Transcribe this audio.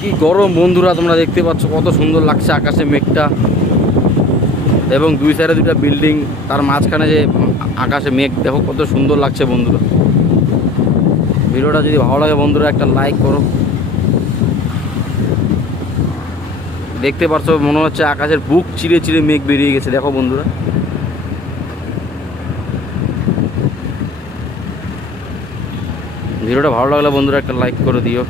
কি গরম বন্ধুরা, তোমরা দেখতে পাচ্ছ কত সুন্দর লাগছে আকাশে মেঘটা, এবং দুই সাইডে দুটা বিল্ডিং, তার মাঝখানে যে আকাশে মেঘ, দেখো কত সুন্দর লাগছে বন্ধুরা। ভিডিওটা যদি ভালো লাগে বন্ধুরা একটা লাইক করো। দেখতে পাচ্ছ মনে হচ্ছে আকাশের বুক চিরে চিরে মেঘ বেরিয়ে গেছে, দেখো বন্ধুরা। ভিডিওটা ভালো লাগলে বন্ধুরা একটা লাইক করে দিও।